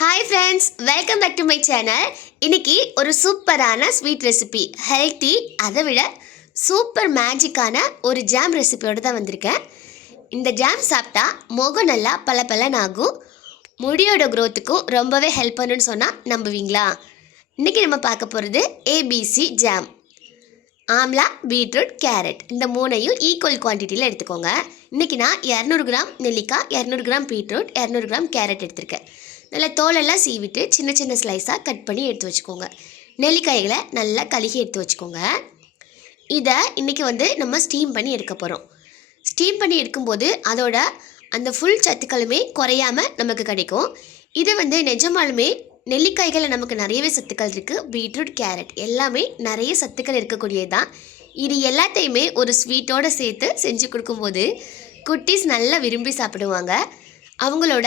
Hi friends, welcome back to my channel. இன்னைக்கு ஒரு சூப்பரான ஸ்வீட் ரெசிபி, ஹெல்த்தி, அதை விட சூப்பர் மேஜிக்கான ஒரு ஜாம் ரெசிபியோடு தான் வந்திருக்கேன். இந்த ஜாம் சாப்பிட்டா முகம் நல்லா பளபளன்னு ஆகும், முடியோட க்ரோத்துக்கும் ரொம்பவே ஹெல்ப் பண்ணுன்னு சொன்னால் நம்புவீங்களா? இன்றைக்கி நம்ம பார்க்க போகிறது ABC jam. Amla, beetroot, carrot இந்த மூணையும் ஈக்குவல் குவான்டிட்டியில் எடுத்துக்கோங்க. இன்றைக்கி நான் 200 கிராம் நெல்லிக்காய், 200 கிராம் பீட்ரூட், 200 கிராம் கேரட் எடுத்திருக்கேன். நல்லா தோலெல்லாம் சீவிட்டு சின்ன சின்ன ஸ்லைஸாக கட் பண்ணி எடுத்து வச்சுக்கோங்க. நெல்லிக்காய்களை நல்லா கழுகி எடுத்து வச்சுக்கோங்க. இதை இன்றைக்கி நம்ம ஸ்டீம் பண்ணி எடுக்க போகிறோம். ஸ்டீம் பண்ணி எடுக்கும்போது அதோட அந்த ஃபுல் சத்துக்களுமே குறையாமல் நமக்கு கிடைக்கும். இது நிஜமாலுமே நெல்லிக்காய்களில் நமக்கு நிறையவே சத்துக்கள் இருக்குது. பீட்ரூட், கேரட் எல்லாமே நிறைய சத்துக்கள் இருக்கக்கூடியது தான். இது எல்லாத்தையுமே ஒரு ஸ்வீட்டோடு சேர்த்து செஞ்சு கொடுக்கும்போது குட்டீஸ் நல்லா விரும்பி சாப்பிடுவாங்க. அவங்களோட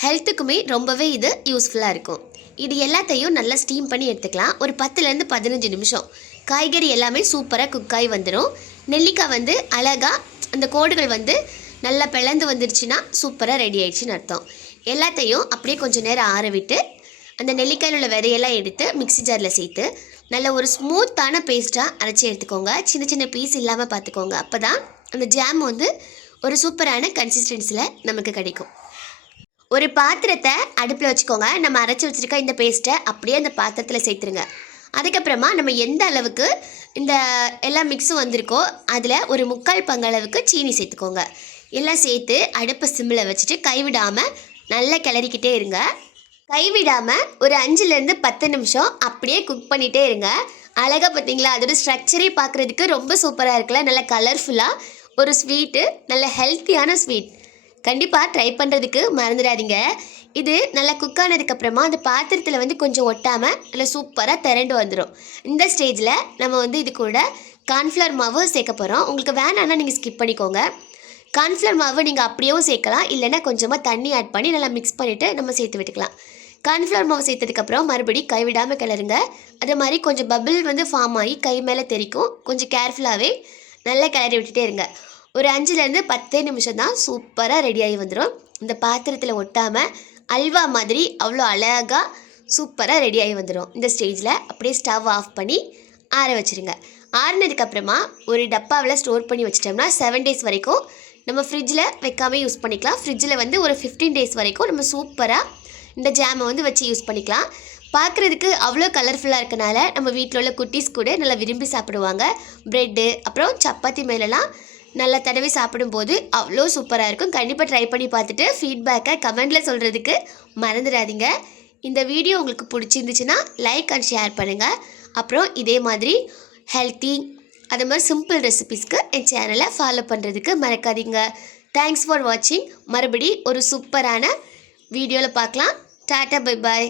ஹெல்த்துக்குமே ரொம்பவே இது யூஸ்ஃபுல்லாக இருக்கும். இது எல்லாத்தையும் நல்லா ஸ்டீம் பண்ணி எடுத்துக்கலாம். ஒரு 10லேருந்து 15 நிமிஷம் காய்கறி எல்லாமே சூப்பராக குக்காகி வந்துடும். நெல்லிக்காய் அழகாக அந்த கோடுகள் நல்லா பிளந்து வந்துருச்சுன்னா சூப்பராக ரெடி ஆயிடுச்சுன்னு அர்த்தம். எல்லாத்தையும் அப்படியே கொஞ்சம் நேரம் ஆற விட்டு அந்த நெல்லிக்காயில் உள்ள விதையெல்லாம் எடுத்து மிக்ஸி ஜாரில் சேர்த்து நல்ல ஒரு ஸ்மூத்தான பேஸ்ட்டாக அரைச்சி எடுத்துக்கோங்க. சின்ன சின்ன பீஸ் இல்லாமல் பார்த்துக்கோங்க. அப்போ தான் அந்த ஜாம் ஒரு சூப்பரான கன்சிஸ்டன்சியில் நமக்கு கிடைக்கும். ஒரு பாத்திரத்தை அடுப்பில் வச்சுக்கோங்க. நம்ம அரைச்சி வச்சுருக்க இந்த பேஸ்ட்டை அப்படியே அந்த பாத்திரத்தில் சேர்த்துருங்க. அதுக்கப்புறமா நம்ம எந்த அளவுக்கு இந்த எல்லா மிக்ஸும் வந்திருக்கோ அதில் ஒரு 3/4 பங்கு அளவுக்கு சீனி சேர்த்துக்கோங்க. எல்லாம் சேர்த்து அடுப்பை சிம்மில் வச்சுட்டு கைவிடாமல் நல்லா கிளறிக்கிட்டே இருங்க. கைவிடாமல் ஒரு 5லேருந்து 10 நிமிஷம் அப்படியே குக் பண்ணிகிட்டே இருங்க. அழகாக பார்த்தீங்களா, அதோட ஸ்ட்ரக்சரே பார்க்குறதுக்கு ரொம்ப சூப்பராக இருக்குல்ல. நல்லா கலர்ஃபுல்லாக ஒரு ஸ்வீட்டு, நல்ல ஹெல்த்தியான ஸ்வீட். கண்டிப்பாக ட்ரை பண்ணுறதுக்கு மறந்துடாதீங்க. இது நல்லா குக் ஆனதுக்கப்புறமா அந்த பாத்திரத்தில் கொஞ்சம் ஒட்டாமல் நல்லா சூப்பராக திரண்டு வந்துடும். இந்த ஸ்டேஜில் நம்ம இது கூட கார்ன்ஃப்ளவர் மாவு சேர்க்க போகிறோம். உங்களுக்கு வேணான்னா நீங்கள் ஸ்கிப் பண்ணிக்கோங்க. கார்ன்ஃப்ளவர் மாவு நீங்கள் அப்படியேவும் சேர்க்கலாம், இல்லைன்னா கொஞ்சமாக தண்ணி ஆட் பண்ணி நல்லா மிக்ஸ் பண்ணிவிட்டு நம்ம சேர்த்து விட்டுக்கலாம். கார்ன்ஃப்ளவர் மாவு சேர்த்ததுக்கப்புறம் மறுபடியும் கைவிடாமல் கிளறுங்க. அதே மாதிரி கொஞ்சம் பபிள் ஃபார்ம் ஆகி கை மேலே தெரிக்கும். கொஞ்சம் கேர்ஃபுல்லாகவே நல்லா கிளறி விட்டுட்டே இருங்க. ஒரு 5லேருந்து 10 நிமிஷம் தான் சூப்பராக ரெடியாகி வந்துடும். இந்த பாத்திரத்தில் ஒட்டாமல் அல்வா மாதிரி அவ்வளோ அழகாக சூப்பராக ரெடியாகி வந்துடும். இந்த ஸ்டேஜில் அப்படியே ஸ்டவ் ஆஃப் பண்ணி ஆற வச்சுருங்க. ஆறினதுக்கப்புறமா ஒரு டப்பாவில் ஸ்டோர் பண்ணி வச்சிட்டோம்னா 7 டேஸ் வரைக்கும் நம்ம ஃப்ரிட்ஜில் வைக்காமல் யூஸ் பண்ணிக்கலாம். ஃப்ரிட்ஜில் ஒரு 15 டேஸ் வரைக்கும் நம்ம சூப்பராக இந்த ஜாமை வச்சு யூஸ் பண்ணிக்கலாம். பார்க்குறதுக்கு அவ்வளோ கலர்ஃபுல்லாக இருக்கனால நம்ம வீட்டில் உள்ள குட்டீஸ் கூட நல்லா விரும்பி சாப்பிடுவாங்க. ப்ரெட்டு அப்புறம் சப்பாத்தி மேலெலாம் நல்லா தடவி சாப்பிடும்போது அவ்வளோ சூப்பராக இருக்கும். கண்டிப்பாக ட்ரை பண்ணி பார்த்துட்டு ஃபீட்பேக்கை கமெண்டில் சொல்கிறதுக்கு மறந்துடாதீங்க. இந்த வீடியோ உங்களுக்கு பிடிச்சிருந்துச்சுன்னா லைக் அண்ட் ஷேர் பண்ணுங்கள். அப்புறம் இதே மாதிரி ஹெல்த்தி அது மாதிரி சிம்பிள் ரெசிபீஸ்க்கு என் சேனலை ஃபாலோ பண்ணுறதுக்கு மறக்காதீங்க. தேங்க்ஸ் ஃபார் வாட்சிங். மறுபடி ஒரு சூப்பரான வீடியோவில் பார்க்கலாம். Tata, bye bye.